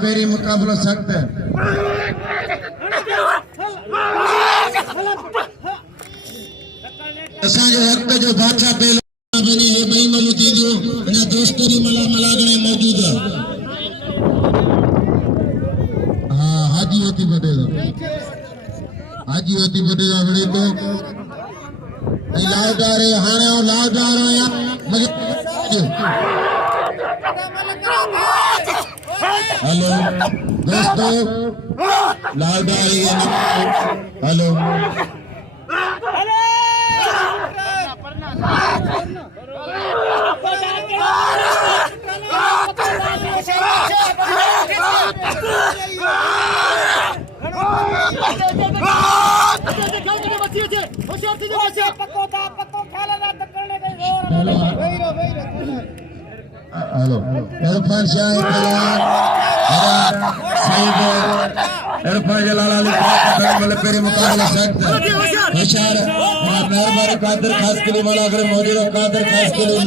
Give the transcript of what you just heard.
Peri मुकाबलो सख्त है। असांजो वक्त जो बादशाह पहलवान बने हे बई मलू थींदो अञा दोस्तरी मलागणे मौजूद है। हाँ हाजी होती पटेल बड़े तो लाउदार है हाने और लाउदार है यार हेलो दोस्तों लाउदार है हेलो हेलो इरफान शाह इरफान जलाल अली मतलब पेरी मुकाबला सख्त है। होशियार मेहरबानी कादर खास के लिए वाला अगर मौजूद कादर खास के लिए